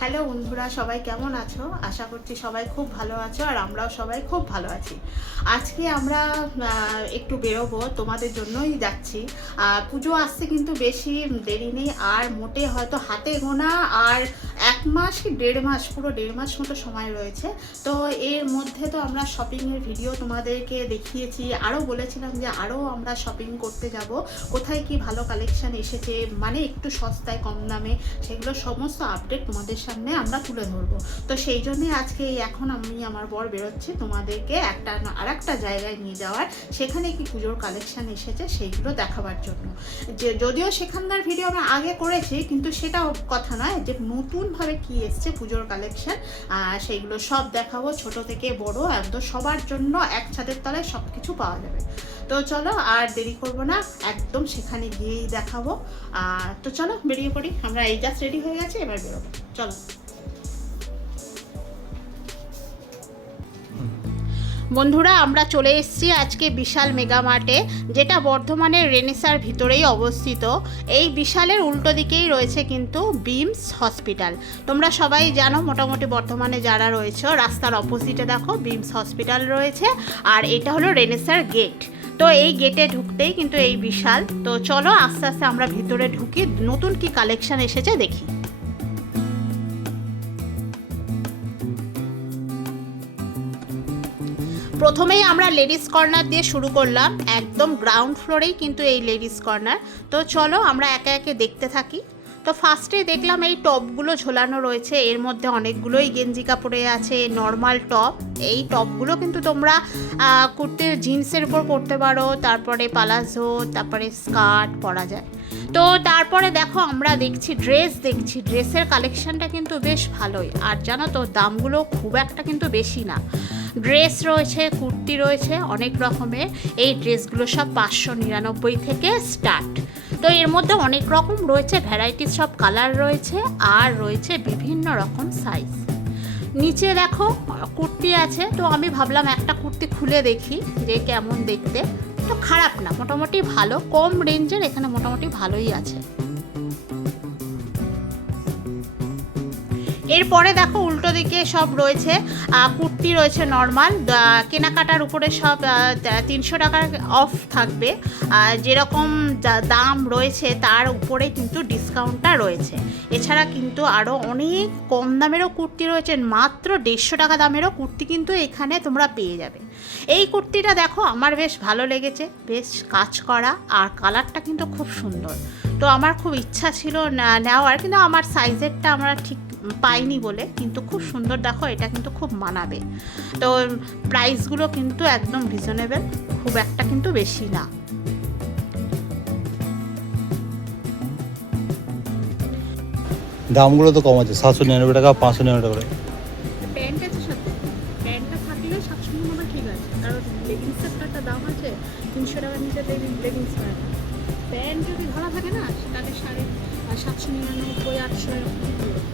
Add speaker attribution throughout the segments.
Speaker 1: Hello বন্ধুরা, সবাই কেমন আছো? আশা করছি সবাই খুব ভালো আছো আর আমরাও সবাই খুব ভালো আছি। আজকে আমরা একটু বেরোবো, তোমাদের জন্যই যাচ্ছি। পুজো আসতে কিন্তু বেশি দেরি নেই, আর মোটে হয়তো হাতে গোনা, আর এক মাস কি দেড় মাস, পুরো দেড় মাস মতো সময় রয়েছে। তো এর মধ্যে তো আমরা শপিংয়ের ভিডিও তোমাদেরকে দেখিয়েছি, আরও বলেছিলাম যে আরও আমরা শপিং করতে যাব। কোথায় কি ভালো কালেকশন এসেছে মানে একটু সস্তায় কম দামে, সেগুলো সমস্ত আপডেট তোমাদের সামনে আমরা তুলে ধরবো। তো সেই জন্যই আজকে এখন আমি আমার বর বেরোচ্ছি, তোমাদেরকে একটা আর একটা জায়গায় নিয়ে যাওয়ার। সেখানে কি পুজোর কালেকশন এসেছে সেইগুলো দেখাবার জন্য। যে, যদিও সেখানকার ভিডিও আমরা আগে করেছি, কিন্তু সেটা কথা নয় যে, নতুনভাবে কি এসছে পুজোর কালেকশন সেইগুলো সব দেখাবো ছোট থেকে বড়, একদম সবার জন্য এক ছাদের তলায় সব কিছু পাওয়া যাবে। তো চলো, আর দেরি করব না, একদম সেখানে গিয়েই দেখাবো। আর তো চলো, বেরিয়ে পড়ি, আমরা এই জাস্ট রেডি হয়ে গেছে, এবার বেরোবো। চলো। বন্ধুরা, আমরা চলে এসেছি আজকে বিশাল মেগা মার্টে, যেটা বর্ধমানের রেনেসার ভিতরেই অবস্থিত। এই বিশালের উল্টো দিকেই রয়েছে কিন্তু বিমস হসপিটাল। তোমরা সবাই জানো, মোটামুটি বর্ধমানে যারা রয়েছে, রাস্তার অপোজিটে দেখো বিমস হসপিটাল রয়েছে, আর এটা হলো রেনেসার গেট। তো এই গেটে ঢুকতেই কিন্তু এই বিশাল। তো চলো, আস্তে আস্তে আমরা ভিতরে ঢুকি। নতুন কি কালেকশন এসেছে দেখি। প্রথমেই আমরা লেডিস কর্নার দিয়ে শুরু করলাম একদম গ্রাউন্ড ফ্লোরেই কিন্তু এই লেডিস কর্নার তো চলো আমরা একে একে দেখতে থাকি। তো ফার্স্টে দেখলাম এই টপগুলো ঝোলানো রয়েছে এর মধ্যে অনেকগুলোই গেঞ্জি কাপড়ে আছে নর্মাল টপ এই টপগুলো কিন্তু তোমরা আহ, কুর্তির জিন্সের উপর পরতে পারো তারপরে পালাজো তারপরে স্কার্ট পরা যায়। তো তারপরে দেখো আমরা দেখছি ড্রেস দেখছি ড্রেসের কালেকশনটা কিন্তু বেশ ভালোই। আর জানো তো দামগুলো খুব একটা কিন্তু বেশি না। ড্রেস রয়েছে, কুর্তি রয়েছে, অনেক রকমের। এই ড্রেসগুলো সব পাঁচশো নিরানব্বই থেকে স্টার্ট। তো এর মধ্যে অনেক রকম রয়েছে, ভ্যারাইটিস সব কালার রয়েছে আর রয়েছে বিভিন্ন রকম সাইজ। নিচে দেখো, কুর্তি আছে, তো আমি ভাবলাম একটা কুর্তি খুলে দেখি যে কেমন দেখতে। তো খারাপ না, মোটামুটি ভালো, কম রেঞ্জের এখানে মোটামুটি ভালোই আছে। এরপরে দেখো উল্টো দিকে সব রয়েছে কুর্তি রয়েছে নর্মাল কেনাকাটার উপরে সব তিনশো টাকার অফ থাকবে। যেরকম দাম রয়েছে তার উপরে কিন্তু ডিসকাউন্টটা রয়েছে। এছাড়া কিন্তু আরও অনেক কম দামেরও কুর্তি রয়েছে, মাত্র দেড়শো টাকা দামেরও কুর্তি কিন্তু এখানে তোমরা পেয়ে যাবে। এই কুর্তিটা দেখো, আমার বেশ ভালো লেগেছে, বেশ কাজ করা, আর কালারটা কিন্তু খুব সুন্দর। তো আমার খুব ইচ্ছা ছিল নেওয়ার, কিন্তু আমার সাইজেরটা আমরা ঠিক পাইনি বলে কিন্তু খুব সুন্দর দেখো এটা কিন্তু খুব মানাবে। তো প্রাইসগুলো কিন্তু একদম রিজনেবল খুব একটা কিন্তু বেশি না।
Speaker 2: দামগুলো তো কম আছে সাতশো নিরানব্বই টাকা পাঁচশো নিরানব্বই টাকা
Speaker 1: প্যান্ট আছে সাথে। প্যান্টটা থাকলে সাতশো নিরানব্বই ঠিক আছে কারণ লেগিংসের তো একটা দাম আছে তিনশো টাকার নিচে লেগিংস প্যান্ট যদি ধরা থাকে না তাহলে সাড়ে সাতশো নিরানব্বই আটশো এরকম।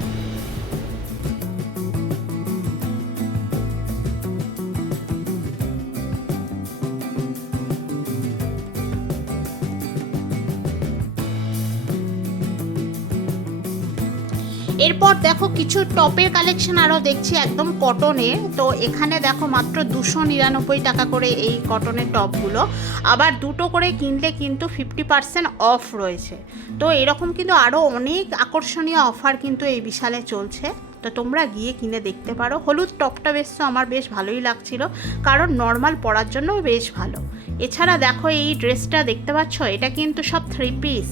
Speaker 1: এরপর দেখো কিছু টপের কালেকশন আরও দেখছি, একদম কটনে তো এখানে দেখো মাত্র দুশো নিরানব্বই টাকা করে এই কটনের টপগুলো। আবার দুটো করে কিনলে কিন্তু ফিফটি পার্সেন্ট অফ রয়েছে। তো এরকম কিন্তু আরও অনেক আকর্ষণীয় অফার কিন্তু এই বিশালে চলছে। তো তোমরা গিয়ে কিনে দেখতে পারো। হলুদ টপটা বেশ, আমার বেশ ভালোই লাগছিল। কারণ নর্মাল পরার জন্য বেশ ভালো। এছাড়া দেখো এই ড্রেসটা দেখতে পাচ্ছ? এটা কিন্তু সব থ্রি পিস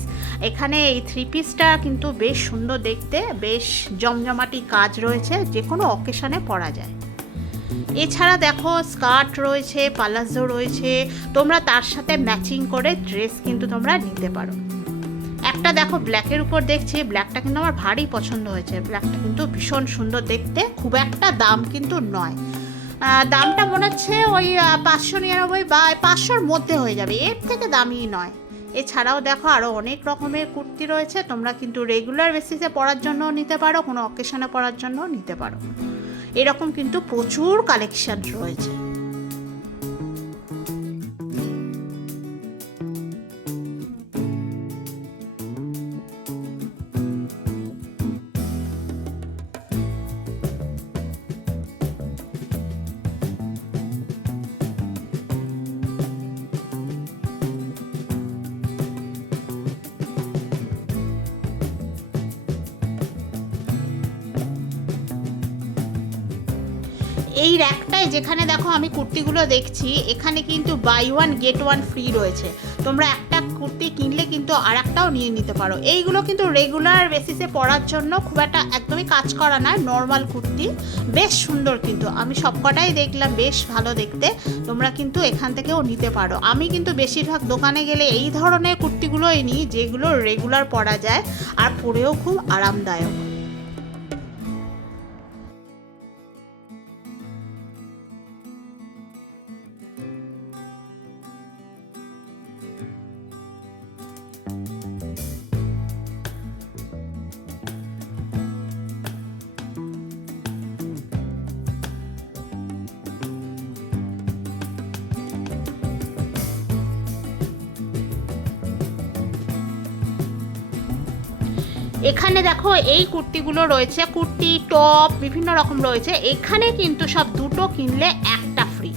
Speaker 1: এখানে এই থ্রি পিসটা কিন্তু বেশ সুন্দর দেখতে, বেশ জমজমাটি কাজ রয়েছে যে কোনো অকেশনে পরা যায়। এছাড়া দেখো স্কার্ট রয়েছে পালাজো রয়েছে, তোমরা তার সাথে ম্যাচিং করে ড্রেস কিন্তু তোমরা নিতে পারো। একটা দেখো ব্ল্যাকের উপর দেখছি ব্ল্যাকটা কিন্তু আমার ভারী পছন্দ হয়েছে। ব্ল্যাকটা কিন্তু ভীষণ সুন্দর দেখতে, খুব একটা দাম কিন্তু নয়। দামটা মনে হচ্ছে ওই পাঁচশো নিরানব্বই বা পাঁচশোর মধ্যে হয়ে যাবে। এর থেকে দামি নয়। এছাড়াও দেখো আরও অনেক রকমের কুর্তি রয়েছে। তোমরা কিন্তু রেগুলার বেসিসে পরার জন্য নিতে পারো, কোনো অকেশনে পরার জন্য নিতে পারো। এরকম কিন্তু প্রচুর কালেকশন রয়েছে। এই র্যাকটায় যেখানে দেখো আমি কুর্তিগুলো দেখছি, এখানে কিন্তু buy one get one free রয়েছে। তোমরা একটা কুর্তি কিনলে কিন্তু আর একটাও নিয়ে নিতে পারো। এইগুলো কিন্তু রেগুলার বেসিসে পরার জন্য খুব একটা একদমই কাজ করা নয় নর্মাল কুর্তি। বেশ সুন্দর কিন্তু। আমি সবকটাই দেখলাম, বেশ ভালো দেখতে। তোমরা কিন্তু এখান থেকেও নিতে পারো। আমি কিন্তু বেশিরভাগ দোকানে গেলে এই ধরনের কুর্তিগুলোই নিই, যেগুলো রেগুলার পরা যায় আর পরেও খুব আরামদায়ক। এখানে দেখো এই কুর্তিগুলো রয়েছে, কুর্তি, টপ, বিভিন্ন রকম রয়েছে। এখানে কিন্তু সব দুটো কিনলে একটা ফ্রি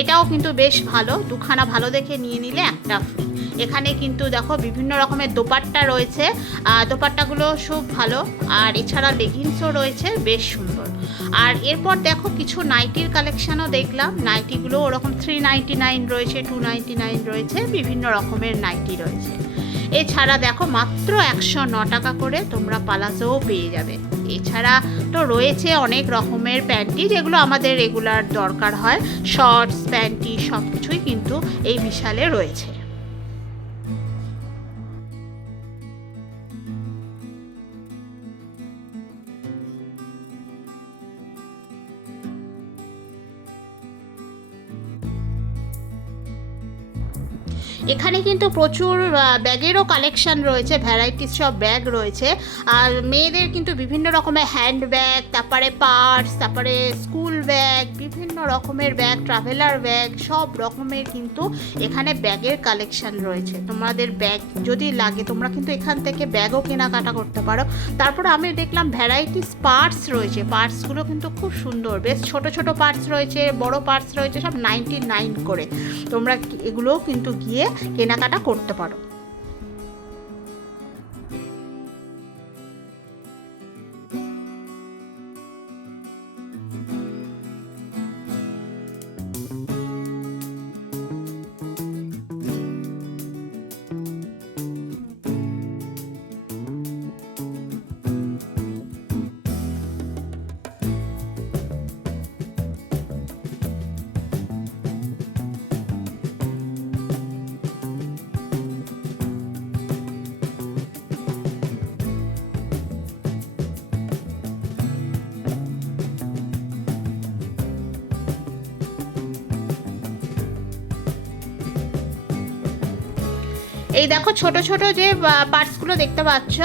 Speaker 1: এটাও কিন্তু বেশ ভালো, দুখানা ভালো দেখে নিয়ে নিলে একটা ফ্রি এখানে কিন্তু দেখো বিভিন্ন রকমের দোপাট্টা রয়েছে দোপাট্টাগুলো খুব ভালো, আর এছাড়া লেগিংসও রয়েছে, বেশ সুন্দর। আর এরপর দেখো কিছু নাইটির কালেকশনও দেখলাম। নাইটিগুলো ওরকম থ্রি নাইনটি নাইন রয়েছে টু নাইনটি নাইন রয়েছে, বিভিন্ন রকমের নাইটি রয়েছে। এছাড়া দেখো মাত্র একশো ন টাকা করে তোমরা পালাজোও পেয়ে যাবে। এছাড়া তো রয়েছে অনেক রকমের প্যান্টি যেগুলো আমাদের রেগুলার দরকার হয়। শর্টস প্যান্টি সব কিছুই কিন্তু এই বিশালে রয়েছে। এখানে কিন্তু প্রচুর ব্যাগেরও কালেকশন রয়েছে ভ্যারাইটিস সব ব্যাগ রয়েছে। আর মেয়েদের কিন্তু বিভিন্ন রকমের হ্যান্ড ব্যাগ তারপরে পার্স তারপরে স্কুল ব্যাগ বিভিন্ন রকমের ব্যাগ ট্রাভেলার ব্যাগ সব রকমের কিন্তু এখানে ব্যাগের কালেকশন রয়েছে। তোমাদের ব্যাগ যদি লাগে, তোমরা কিন্তু এখান থেকে ব্যাগও কেনাকাটা করতে পারো। তারপরে আমি দেখলাম ভ্যারাইটিস পার্টস রয়েছে। পার্টসগুলো কিন্তু খুব সুন্দর। বেশ ছোট ছোট পার্টস রয়েছে, বড় পার্টস রয়েছে, সব নাইনটি নাইন করে। তোমরা এগুলোও কিন্তু গিয়ে কেনাকাটা করতে পারো। এই দেখো ছোট ছোট যে পার্টসগুলো দেখতে পাচ্ছ,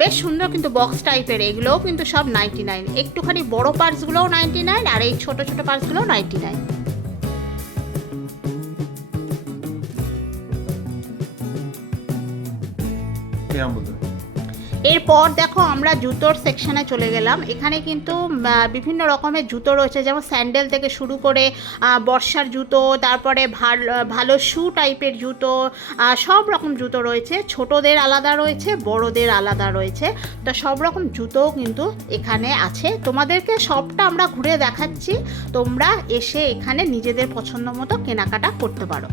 Speaker 1: বেশ সুন্দর কিন্তু বক্স টাইপের এগুলোও কিন্তু সব নাইনটি নাইন একটুখানি বড় পার্টসগুলোও নাইনটি নাইন আর এই ছোট ছোট পার্টসগুলোও নাইনটি নাইন
Speaker 2: preâmbulo.
Speaker 1: এরপর দেখো আমরা জুতোর সেকশনে চলে গেলাম। এখানে কিন্তু বিভিন্ন রকমের জুতো রয়েছে, যেমন স্যান্ডেল থেকে শুরু করে বর্ষার জুতো, তারপরে ভালো ভালো শু টাইপের জুতো সব রকম জুতো রয়েছে। ছোটদের আলাদা রয়েছে, বড়দের আলাদা রয়েছে। তো সব রকম জুতোও কিন্তু এখানে আছে। তোমাদেরকে সবটা আমরা ঘুরে দেখাচ্ছি। তোমরা এসে এখানে নিজেদের পছন্দ মতো কেনাকাটা করতে পারো।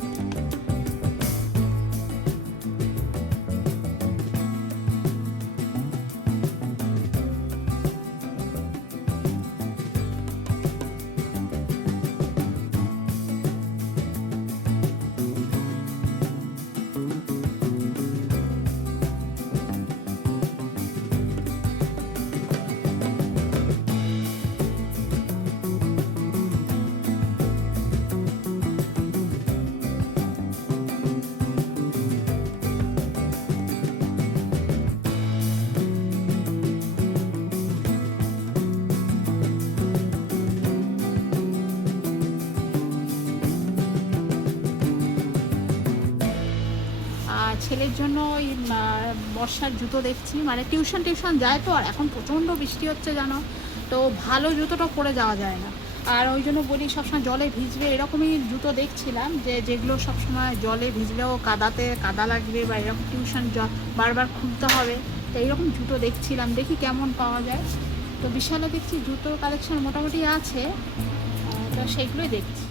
Speaker 1: ছেলের জন্য ওই বর্ষার জুতো দেখছি। মানে টিউশন টিউশন যায় তো, আর এখন প্রচণ্ড বৃষ্টি হচ্ছে, জানো? তো ভালো জুতোটা পরে যাওয়া যায় না। আর ওই জন্য বলি, সবসময় জলে ভিজবে, এরকমই জুতো দেখছিলাম যে, যেগুলো সবসময় জলে ভিজলেও কাদাতে কাদা লাগবে বা এরকম টিউশন বারবার খুলতে হবে, তো এইরকম জুতো দেখছিলাম। দেখি কেমন পাওয়া যায়। তো বিশালে দেখছি জুতোর কালেকশন মোটামুটি আছে তো সেইগুলোই দেখছি।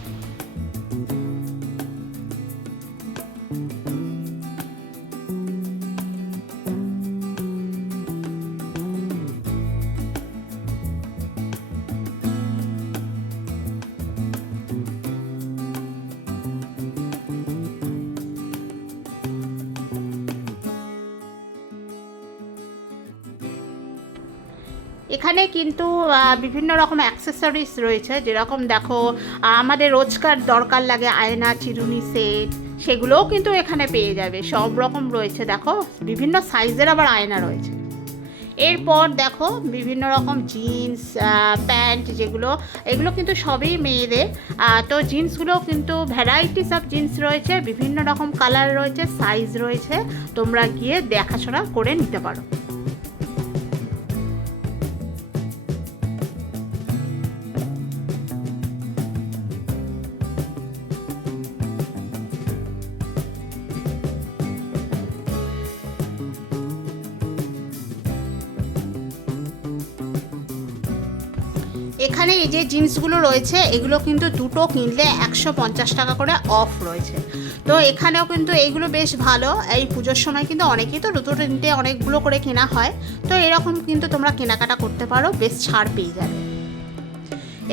Speaker 1: এখানে কিন্তু বিভিন্ন রকম অ্যাক্সেসরিজ রয়েছে। যেরকম দেখো আমাদের রোজকার দরকার লাগে আয়না, চিরুনি সেট সেগুলোও কিন্তু এখানে পেয়ে যাবে। সব রকম রয়েছে, দেখো। বিভিন্ন সাইজের আবার আয়না রয়েছে। এরপর দেখো, বিভিন্ন রকম জিন্স প্যান্ট যেগুলো, এগুলো কিন্তু সবই মেয়েদের। তো জিন্সগুলো কিন্তু ভ্যারাইটিস অফ জিন্স রয়েছে, বিভিন্ন রকম কালার রয়েছে সাইজ রয়েছে। তোমরা গিয়ে দেখাশোনা করে নিতে পারো। এখানে এই যে জিন্সগুলো রয়েছে, এগুলো কিন্তু দুটো কিনলে একশো পঞ্চাশ টাকা করে অফ রয়েছে। তো এখানেও কিন্তু এইগুলো বেশ ভালো। এই পুজোর সময় কিন্তু অনেকেই তো দুটো তিনটে অনেকগুলো করে কেনা হয়। তো এরকম কিন্তু তোমরা কেনাকাটা করতে পারো, বেশ ছাড় পেয়ে যাবে।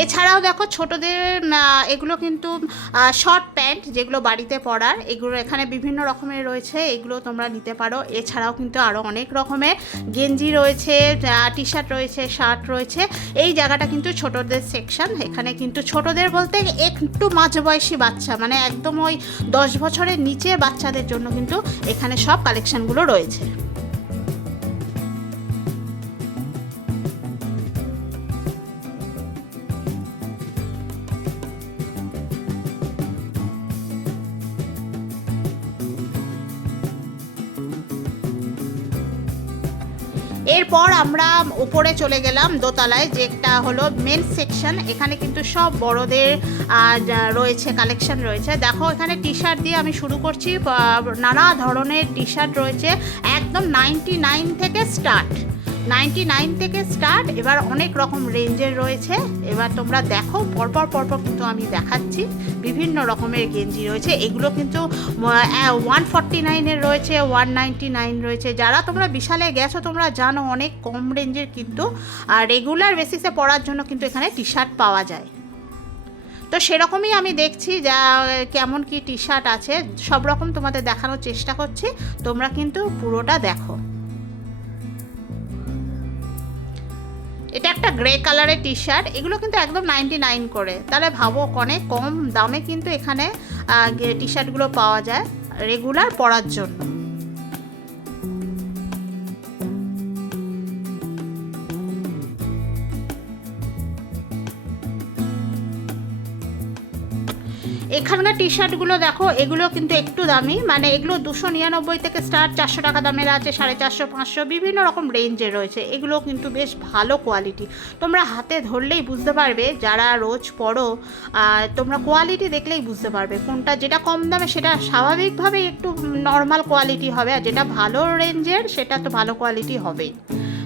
Speaker 1: এছাড়াও দেখো ছোটদের এগুলো কিন্তু শর্ট প্যান্ট যেগুলো বাড়িতে পরার, এগুলো এখানে বিভিন্ন রকমের রয়েছে, এগুলো তোমরা নিতে পারো। এছাড়াও কিন্তু আরও অনেক রকমের গেঞ্জি রয়েছে টি শার্ট রয়েছে শার্ট রয়েছে। এই জায়গাটা কিন্তু ছোটদের সেকশন এখানে কিন্তু ছোটদের বলতে একটু মাঝবয়সী বাচ্চা মানে একদম ওই দশ বছরের নিচে বাচ্চাদের জন্য কিন্তু এখানে সব কালেকশনগুলো রয়েছে। এরপর আমরা উপরে চলে গেলাম দোতলায় যেটা হলো মেন সেকশন এখানে কিন্তু সব বড়দের রয়েছে কালেকশন রয়েছে। দেখো, এখানে টি শার্ট দিয়ে আমি শুরু করছি। নানা ধরনের টি শার্ট রয়েছে। একদম নাইনটি নাইন থেকে স্টার্ট নাইনটি নাইন থেকে স্টার্ট, এবার অনেক রকম রেঞ্জের রয়েছে। এবার তোমরা দেখো, পরপর পরপর কিন্তু আমি দেখাচ্ছি। বিভিন্ন রকমের গেঞ্জি রয়েছে। এগুলো কিন্তু ওয়ান ফর্টি নাইনের রয়েছে ওয়ান নাইনটি নাইন রয়েছে। যারা তোমরা বিশালে গেছো, তোমরা জানো অনেক কম রেঞ্জের কিন্তু, আর রেগুলার বেসিসে পরার জন্য কিন্তু এখানে টি শার্ট পাওয়া যায়। তো সেরকমই আমি দেখছি যা, কেমন কি টি শার্ট আছে। সব রকম তোমাদের দেখানোর চেষ্টা করছি। তোমরা কিন্তু পুরোটা দেখো। এটা একটা গ্রে কালারের টি শার্ট এগুলো কিন্তু একদম নাইনটি নাইন করে। তাহলে ভাবো অনেক কম দামে কিন্তু এখানে টি শার্টগুলো পাওয়া যায় রেগুলার পরার জন্য। এখানকার টি শার্টগুলো দেখো, এগুলো কিন্তু একটু দামি। মানে এগুলো দুশো নিরানব্বই থেকে স্টার্ট চারশো টাকা দামের আছে, সাড়ে চারশো, পাঁচশো, বিভিন্ন রকম রেঞ্জে রয়েছে। এগুলো কিন্তু বেশ ভালো কোয়ালিটি তোমরা হাতে ধরলেই বুঝতে পারবে, যারা রোজ পড়ো তোমরা কোয়ালিটি দেখলেই বুঝতে পারবে কোনটা যেটা কম দামে সেটা স্বাভাবিকভাবেই একটু নর্মাল কোয়ালিটি হবে, আর যেটা ভালো রেঞ্জের সেটা তো ভালো কোয়ালিটি হবেই।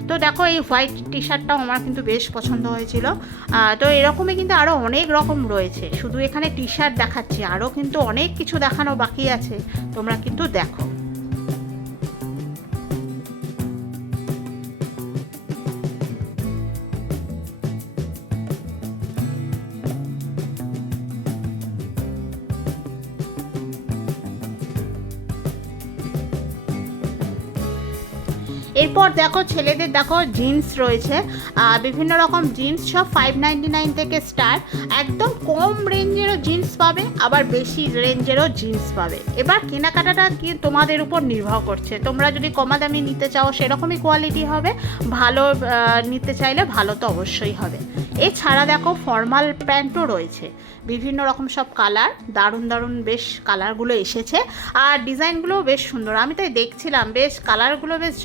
Speaker 1: তো দেখো এই হোয়াইট টি শার্টটাও আমার কিন্তু বেশ পছন্দ হয়েছিল। তো এরকমই কিন্তু আরও অনেক রকম রয়েছে। শুধু এখানে টি শার্ট দেখাচ্ছি আরও কিন্তু অনেক কিছু দেখানো বাকি আছে। তোমরা কিন্তু দেখো। এরপর দেখো ছেলেদের দেখো জিন্স রয়েছে বিভিন্ন রকম জিন্স সব ফাইভ নাইনটি নাইন থেকে স্টার্ট একদম কম রেঞ্জেরও জিন্স পাবে, আবার বেশি রেঞ্জেরও জিন্স পাবে। এবার কেনাকাটাটা কি তোমাদের উপর নির্ভর করছে? তোমরা যদি কমা দামি নিতে চাও, সেরকমই কোয়ালিটি হবে, ভালো নিতে চাইলে ভালো তো অবশ্যই হবে। এছাড়া দেখো ফর্মাল প্যান্টও রয়েছে। বিভিন্ন রকম সব কালার দারুণ দারুণ বেশ কালারগুলো এসেছে। আর ডিজাইনগুলোও বেশ সুন্দর। আমি তাই দেখছিলাম, বেশ কালারগুলো বেশ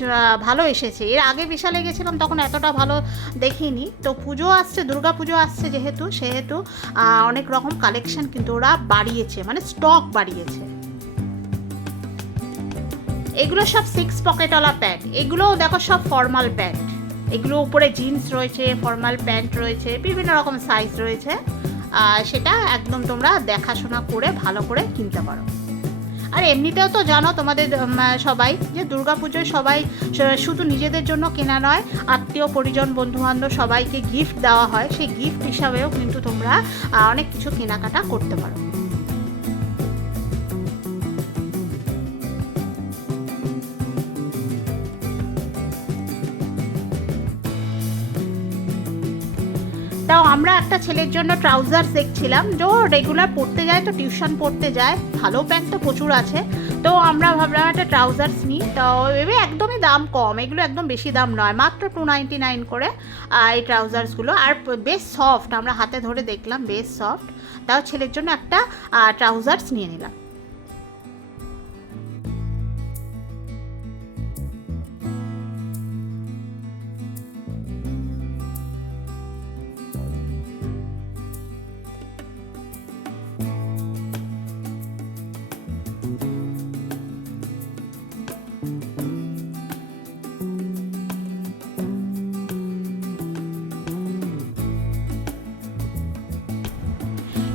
Speaker 1: ভালো এসেছে। এর আগে বিশালে গেছিলাম, তখন এতটা ভালো দেখিনি। তো পুজো আসছে, দুর্গা পুজো আসছে যেহেতু, সেহেতু অনেক রকম কালেকশন কিন্তু ওরা বাড়িয়েছে মানে স্টক বাড়িয়েছে। এগুলো সব সিক্স পকেটওয়ালা প্যান্ট এগুলোও দেখো সব ফর্মাল প্যান্ট এগুলো উপরে জিন্স রয়েছে ফর্মাল প্যান্ট রয়েছে, বিভিন্ন রকম সাইজ রয়েছে। সেটা একদম তোমরা দেখাশোনা করে, ভালো করে কিনতে পারো। আর এমনিতেও তো জানো তোমাদের সবাই, যে দুর্গাপুজোয় সবাই শুধু নিজেদের জন্য কেনা নয়, আত্মীয়, পরিজন, বন্ধুবান্ধব সবাইকে গিফট দেওয়া হয়। সেই গিফট হিসাবেও কিন্তু তোমরা অনেক কিছু কেনাকাটা করতে পারো। আমরা একটা ছেলের জন্য ট্রাউজার্স দেখছিলাম যে রেগুলার পড়তে যায়, তো টিউশন পড়তে যায়। ভালো প্যান্ট তো প্রচুর আছে, তো আমরা ভাবলাম একটা ট্রাউজার্স নিই। তো এবার একদমই দাম কম, এগুলো একদম বেশি দাম নয়, মাত্র টু নাইনটি নাইন করে এই ট্রাউজার্সগুলো আর বেশ সফট আমরা হাতে ধরে দেখলাম, বেশ সফট তাও ছেলের জন্য একটা ট্রাউজার্স নিয়ে নিলাম।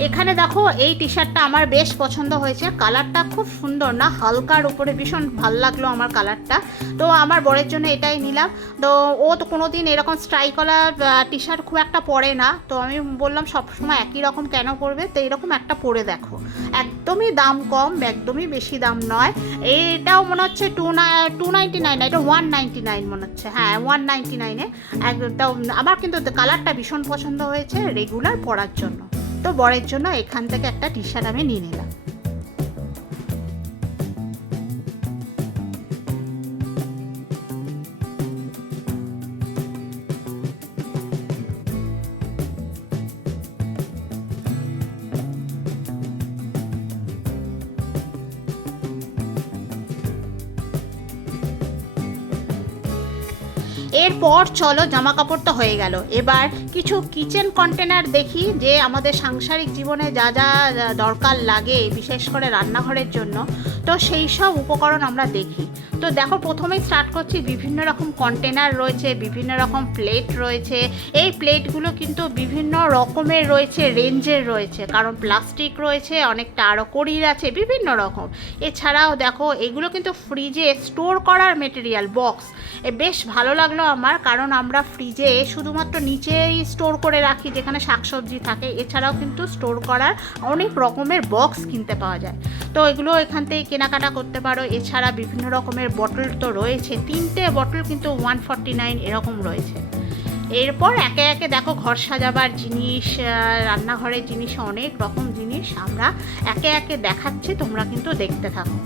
Speaker 1: এখানে দেখো এই টি শার্টটা আমার বেশ পছন্দ হয়েছে। কালারটা খুব সুন্দর, না হালকার উপরে ভীষণ ভালো লাগল আমার কালারটা তো আমার বরের জন্য এটাই নিলাম। তো ও তো কোনো দিন এরকম স্ট্রাইকলা টি শার্ট খুব একটা পরে না। তো আমি বললাম, সবসময় একই রকম কেন পরবে? তো এরকম একটা পরে দেখো। একদমই দাম কম, একদমই বেশি দাম নয়। এটাও মনে হচ্ছে টু নাই টু নাইনটি নাইন এটা ওয়ান নাইনটি নাইন মনে হচ্ছে। হ্যাঁ ওয়ান নাইনটি নাইনে একদম আমার কিন্তু কালারটা ভীষণ পছন্দ হয়েছে রেগুলার পরার জন্য। তো বরের জন্য এখান থেকে একটা টি শার্ট আমি নিয়ে নিলাম। এরপর চলো জামা কাপড় তো হয়ে গেল। এবার কিছু কিচেন কন্টেনার দেখি যে আমাদের সাংসারিক জীবনে যা যা দরকার লাগে, বিশেষ করে রান্নাঘরের জন্য। তো সেই সব উপকরণ আমরা দেখি। তো দেখো, প্রথমেই স্টার্ট করছি বিভিন্ন রকম কন্টেনার রয়েছে, বিভিন্ন রকম প্লেট রয়েছে। এই প্লেটগুলো কিন্তু বিভিন্ন রকমের রয়েছে রেঞ্জের রয়েছে। কারণ প্লাস্টিক রয়েছে, অনেকটা আরও করির আছে, বিভিন্ন রকম। এছাড়াও দেখো, এগুলো কিন্তু ফ্রিজে স্টোর করার মেটেরিয়াল বক্স বেশ ভালো লাগল আমার, কারণ আমরা ফ্রিজে শুধুমাত্র নিচেই স্টোর করে রাখি, যেখানে শাকসবজি থাকে। এছাড়াও কিন্তু স্টোর করার অনেক রকমের বক্স কিনতে পাওয়া যায়। তো এগুলো এখান থেকে কেনাকাটা করতে পারো। এছাড়া বিভিন্ন রকমের বটল তো রয়েছে। তিনটে বটল কিন্তু ওয়ান ফর্টি নাইন এরকম রয়েছে। এরপর একে একে দেখো ঘর সাজাবার জিনিস রান্নাঘরের জিনিস, অনেক রকম জিনিস আমরা একে একে দেখাচ্ছি, তোমরা কিন্তু দেখতে থাকো।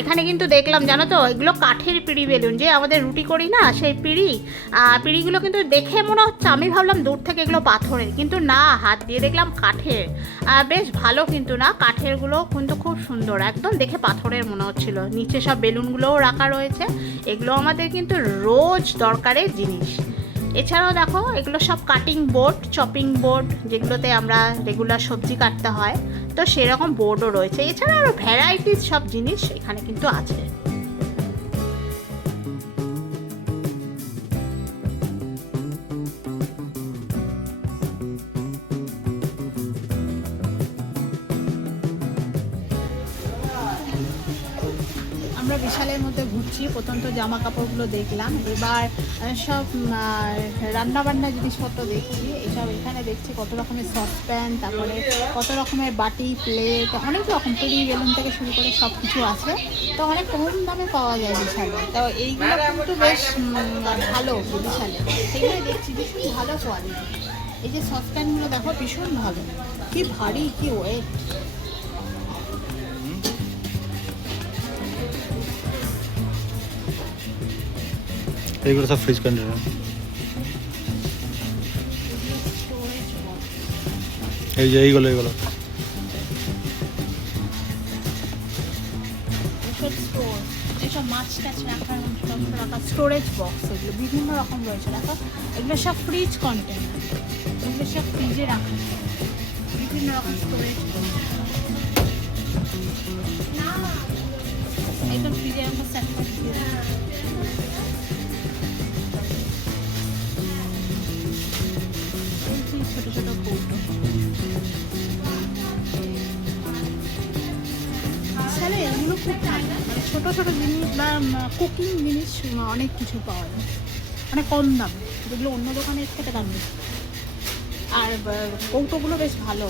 Speaker 1: এখানে কিন্তু দেখলাম, জানো তো, এগুলো কাঠের পিঁড়ি বেলুন, যে আমাদের রুটি করি না, সেই পিঁড়ি। পিঁড়িগুলো কিন্তু দেখে মনে হচ্ছে, আমি ভাবলাম দূর থেকে এগুলো পাথরের, কিন্তু না, হাত দিয়ে দেখলাম কাঠের। বেশ ভালো কিন্তু না, কাঠেরগুলো কিন্তু খুব সুন্দর, একদম দেখে পাথরের মনে হচ্ছিল। নিচে সব বেলুনগুলোও রাখা রয়েছে, এগুলো আমাদের কিন্তু রোজ দরকারের জিনিস। এছাড়াও দেখো, এগুলো সব কাটিং বোর্ড চপিং বোর্ড যেগুলোতে আমরা রেগুলার সবজি কাটতে হয়। তো সেরকম বোর্ডও রয়েছে। এছাড়া আরও ভ্যারাইটিস সব জিনিস এখানে কিন্তু আছে। ঘুরছি প্রথমত জামা কাপড়গুলো দেখলাম। এবার সব রান্না বান্না জিনিসপত্র দেখছি। এসব এখানে দেখছি কত রকমের সসপ্যান তারপরে কত রকমের বাটি প্লেট অনেক রকম, পেরি, বেলুন থেকে শুরু করে সব কিছু আছে। তো অনেক কম দামে পাওয়া যায় বিশালে। তো এইগুলো কিন্তু বেশ ভালো বিশালে। সেগুলোই দেখছি ভীষণ ভালো কোয়ালিটি এই যে সসপ্যানগুলো দেখো, ভীষণ ভালো। কি ভারী, কি ওয়েট
Speaker 2: এইগুলো সব ফ্রিজ কন্টেনার এই যে এইগুলো এইগুলো।
Speaker 1: মাছ রাখার স্টোরেজ বক্স এগুলো বিভিন্ন রকম রয়েছে। এগুলো সব ফ্রিজ এগুলো সব ফ্রিজে রাখা। বিভিন্ন রকম স্টোরেজ ফ্রিজে ছোট ছোট কৌটো বিশালে এগুলো খুব মানে ছোটো ছোটো জিনিস বা কুকিং জিনিস অনেক কিছু পাওয়া যায়। মানে কম দাম। যেগুলো অন্য দোকানের থেকে দাম বেশি। আর কৌটোগুলো বেশ ভালো।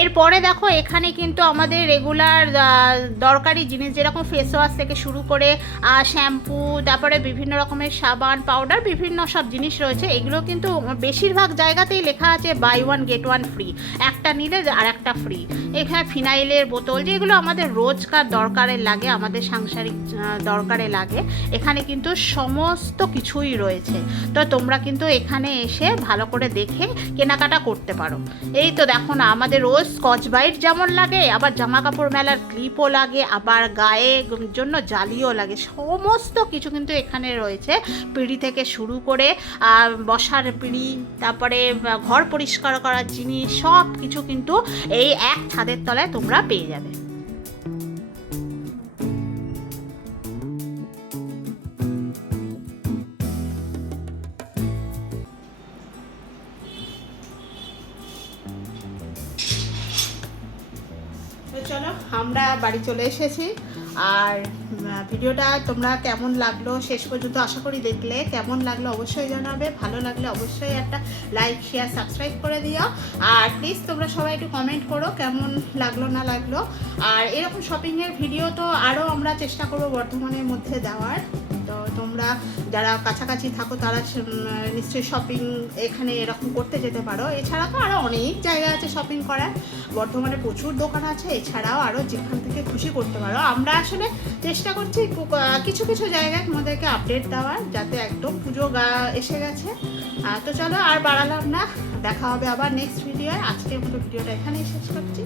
Speaker 1: এরপরে দেখো, এখানে কিন্তু আমাদের রেগুলার দরকারি জিনিস যেরকম ফেস ওয়াশ থেকে শুরু করে শ্যাম্পু তারপরে বিভিন্ন রকমের সাবান পাউডার বিভিন্ন সব জিনিস রয়েছে। এগুলো কিন্তু বেশিরভাগ জায়গাতেই লেখা আছে buy one get one free একটা নিলে আর একটা ফ্রি এখানে ফিনাইলের বোতল, যেগুলো আমাদের রোজকার দরকারে লাগে, আমাদের সাংসারিক দরকারে লাগে, এখানে কিন্তু সমস্ত কিছুই রয়েছে। তো তোমরা কিন্তু এখানে এসে ভালো করে দেখে কেনাকাটা করতে পারো। এই তো দেখো না, আমাদের রোজ স্কচ বাইট যেমন লাগে, আবার জামা কাপড় মেলার ক্লিপও লাগে, আবার গায়ে জন্য জালিও লাগে। সমস্ত কিছু কিন্তু এখানে রয়েছে। পিঁড়ি থেকে শুরু করে বসার পিঁড়ি, তারপরে ঘর পরিষ্কার করার জিনিস সব কিছু কিন্তু এই এক ছাদের তলায় তোমরা পেয়ে যাবে। আমরা বাড়ি চলে এসেছি। আর ভিডিওটা তোমরা কেমন লাগল শেষ পর্যন্ত আশা করি দেখলে। কেমন লাগল অবশ্যই জানাবে। ভালো লাগলে অবশ্যই একটা লাইক শেয়ার সাবস্ক্রাইব করে দিও। আর প্লিজ তোমরা সবাই একটু কমেন্ট করো কেমন লাগল না লাগল। আর এরকম শপিংয়ের ভিডিও তো আরও আমরা চেষ্টা করব বর্ধমানের মধ্যে দেওয়ার তোমরা যারা কাছাকাছি থাকো, তারা নিশ্চয়ই শপিং এখানে এরকম করতে যেতে পারো। এছাড়া তো আরও অনেক জায়গা আছে শপিং করার। বর্ধমানে প্রচুর দোকান আছে। এছাড়াও আরও যেখান থেকে খুশি করতে পারো। আমরা আসলে চেষ্টা করছি কিছু কিছু জায়গায় তোমাদেরকে আপডেট দেওয়ার, যাতে একদম পুজো গা এসে গেছে। তো চলো আর বাড়ালাম না। দেখা হবে আবার নেক্সট ভিডিওয় আজকের মতো ভিডিওটা এখানেই শেষ করছি।